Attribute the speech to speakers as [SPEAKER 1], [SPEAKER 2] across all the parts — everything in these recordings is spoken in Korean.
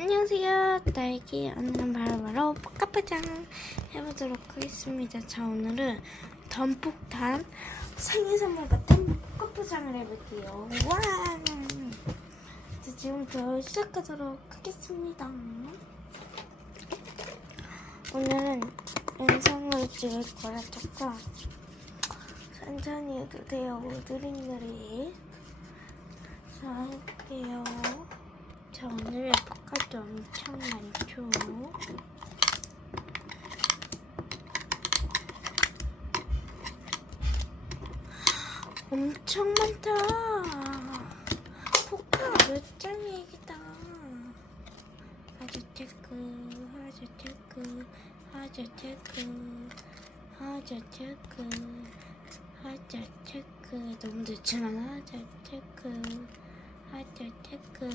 [SPEAKER 1] 안녕하세요. 딸기 오늘은 바로바로 포카파장 해보도록 하겠습니다. 자 오늘은 덤폭탄 생일 선물 같은 포카파장을 해볼게요. 와! 자, 지금부터 시작하도록 하겠습니다. 오늘은 영상을 찍을 거라니까 천천히 해도 돼요. 느릿느릿 자 해볼게요 자, 오늘의 포카도 엄청 많죠. 엄청 많다. 포카 몇 장이기다. 하자 체크, 하자 체크, 하자 체크, 하자 체크, 하자 체크. 너무 늦지만 하자 체크, 하자 체크.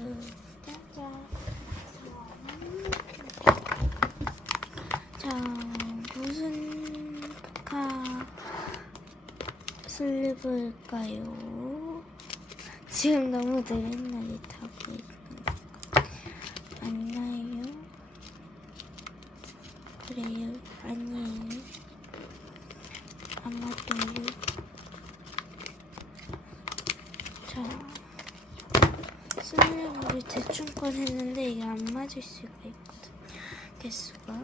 [SPEAKER 1] 짜잔. 자, 무슨 포카 슬리브일까요? 지금 너무 느릿느릿하고 있는 거 맞나요? 그래요? 아니에요? 아마도요? 자, 슬리브를 대충 꺼냈는데 이게 안 맞을 수가 있거든. 개수가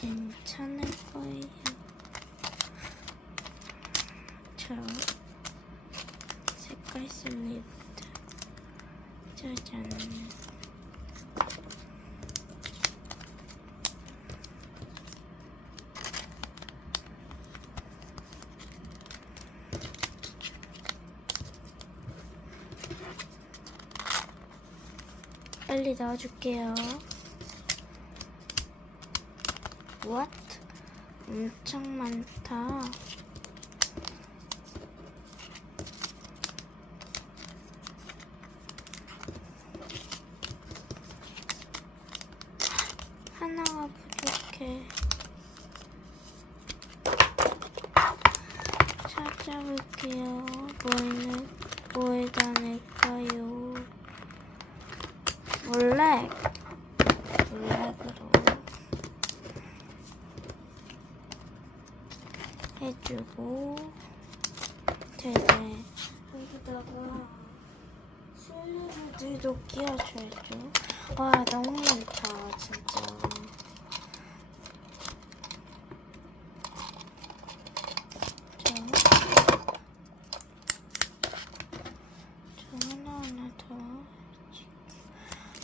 [SPEAKER 1] 괜찮을 거예요. 자, 색깔 슬리브들 짜잔. 빨리 넣어줄게요. What? 엄청 많다. 하나가 부족해. 찾아볼게요. 뭐는 뭐에다 낼까요? 몰래 몰래으로 해주고 되네 여기다가 슬리브들도 끼워줘야죠. 와 너무 많다 진짜.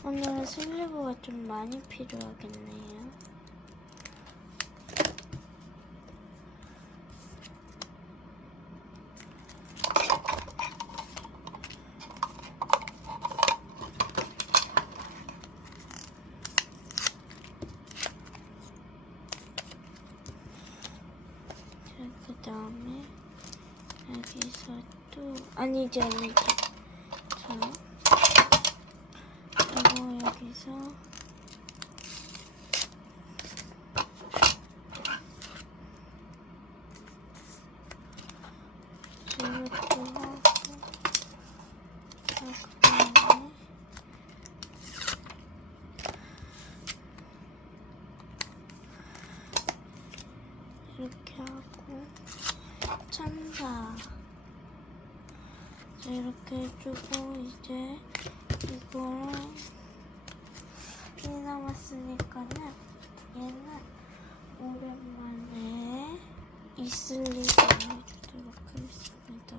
[SPEAKER 1] 오늘은 슬리브가 좀 많이 필요하겠네요. 자, 그 다음에 여기서 또 아니지 아니지. 자. 그리고 여기서 이것도 하고 자, 그다음에 이렇게 하고 천사 자, 이렇게 해주고 이제 이거랑 이 남았으니까는 얘는 오랜만에 이슬리브 해주도록 하겠습니다.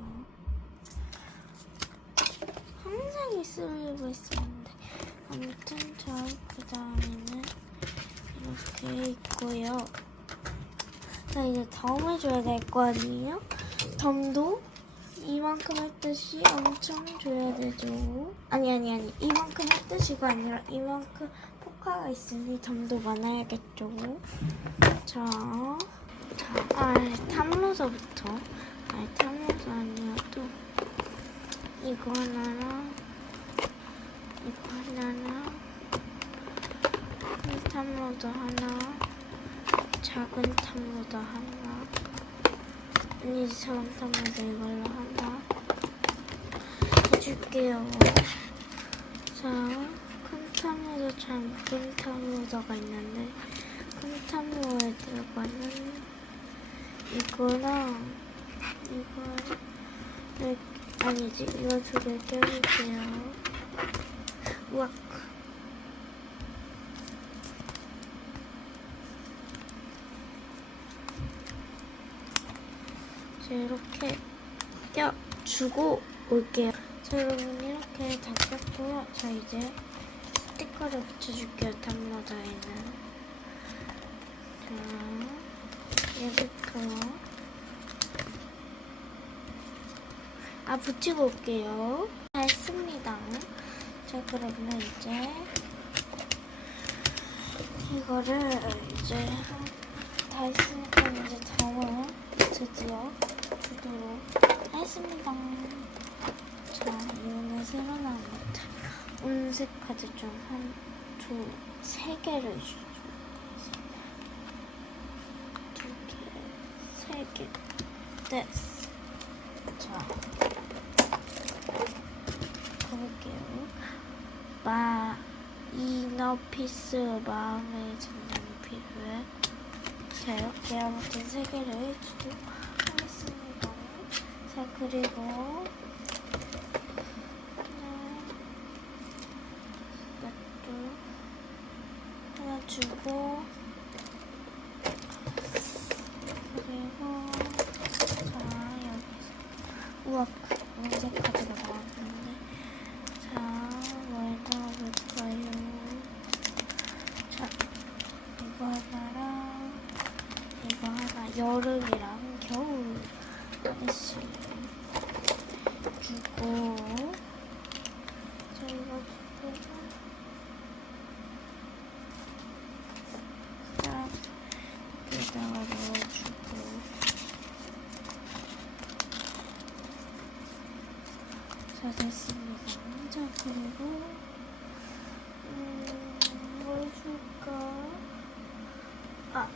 [SPEAKER 1] 항상 이슬리브 했었는데 아무튼 저그 다음에는 이렇게 있고요. 자 이제 덤 해줘야 될 거 아니에요? 덤도 이만큼 했듯이 엄청 줘야 되죠. 아니 아니 아니 이만큼 했듯이가 아니라 이만큼 포카가 있으니 덤도 많아야겠죠. 자, 자, 아 탐로서부터 아니 탐로서 아니어도 이거 하나랑 이거 하나랑 큰 탐로도 하나 작은 탐로도 하나 아니 작은 탐로도 이걸로 하나 해줄게요. 자, 큰 집에서 참 끈타무더가 있는데 끈타무에 들어가는 이거랑 이거를 아니지 이거 두개 껴볼게요. 우악. 자, 이렇게 껴주고 올게요. 자, 여러분 이렇게 다 꼈고요. 자, 이제 스티커를 붙여줄게요. 탐로다에는. 자, 얘부터. 아, 붙이고 올게요. 다 했습니다. 자, 그러면 이제 이거를 이제 다 했으니까 이제 다음은 드디어 구도로 했습니다. 자, 이거는 새로 나온. 온색 카드 좀 한, 두, 세 개를 주죠. 두 개, 세 개. 됐어. 자, 가볼게요. 마, 이너피스 마음의 장난이 필요해. 자, 이렇게 아무튼 세 개를 하겠습니다. 자, 그리고 네, 이것도 하나 주고 그리고 자, 여기서 우와, 은색 카드가 나왔는데 자, 뭘 넣어볼까요? 자, 이거 하나랑 이거 하나 여름이랑 겨울 했어요. 이거 주고 자 여기다가 넣어주고 자 됐습니다. 자 그리고 음, 뭘 줄까? 아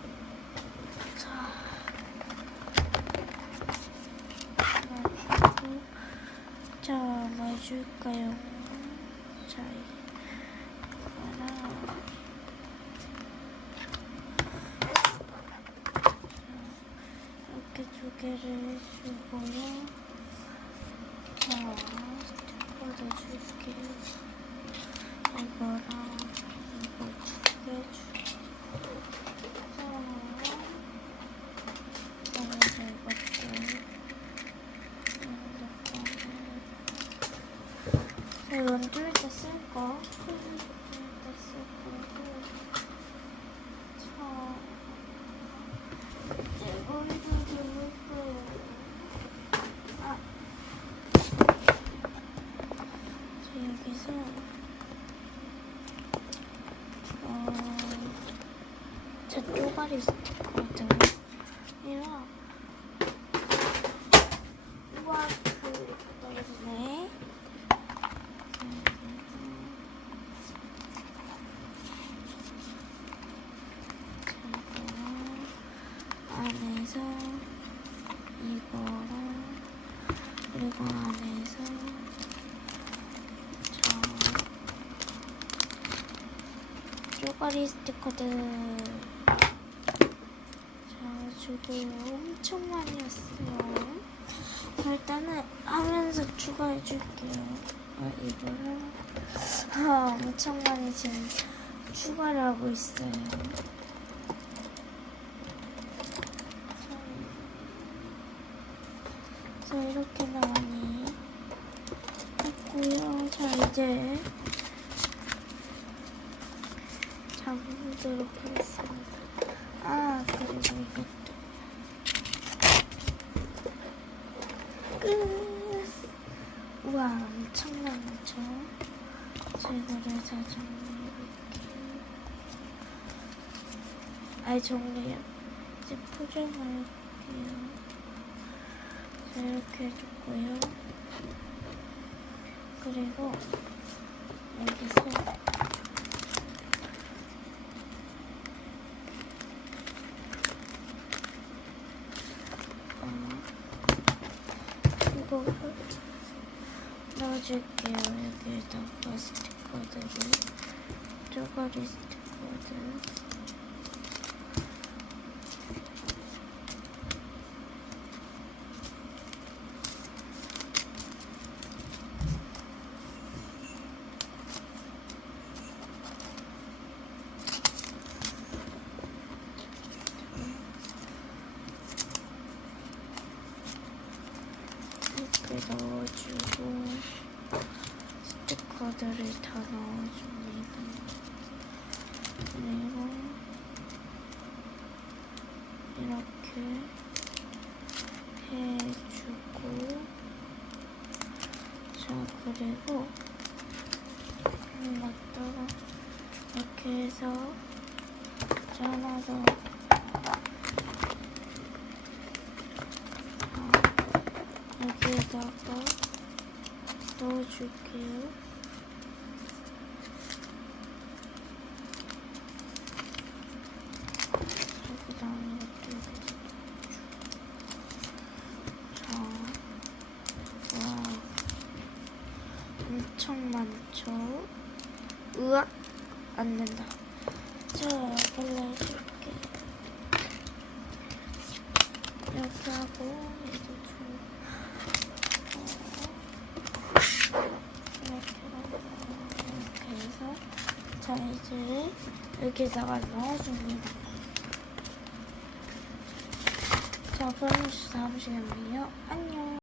[SPEAKER 1] 자. 놔주고 자, 뭐 해 줄까요? 자, 이렇게 두 개를 해주고요. 자, 스티커 내줄게요. 이거랑 이거 두 개 주고 자, 그래서 이것도 이건 뚫을 때 쓸 거. 뚫을 때쓸 거고. 자, 이거도 넣을 거예요. 아. 자, 여기서, 어, 제 쪼가리 스티커거든요. 이랑, 우와, 그, 넣었네. 안에서 이거랑 그리고 안에서 저 쪼가리 스티커들 자 주고 엄청 많이 왔어요. 자, 일단은 하면서 추가해 줄게요. 아, 이거를 아, 엄청 많이 지금 추가를 하고 있어요. 자, 이렇게 많이 했고요. 자, 이제 잡아 보도록 하겠습니다. 아, 그리고 이것도. 끝! 우와, 엄청 많죠? 자, 이거를 다 정리해볼게요. 아니, 정리요. 이제 포장을 할게요. 자, 이렇게 해줬고요. 그리고 여기서 어, 이거 넣어줄게요. 여기에다가 스티커들을 쪼가리 스티커들 이렇게 넣어주고 스티커들을 다 넣어줍니다. 그리고 이렇게 해주고 자 그리고 이것도 이렇게 해서 잘라서 아, 여기에다가 넣어줄게요. 그 다음에 이것도 이렇게 자, 와, 엄청 많죠? 으악, 안 된다. 자, 발라줄게. 이렇게 하고, 이제 좀, 어, 이렇게 하고, 이렇게 해서, 자, 이제 여기다가 넣어줍니다. 자, 그럼 다음 시간에 봬요. 안녕.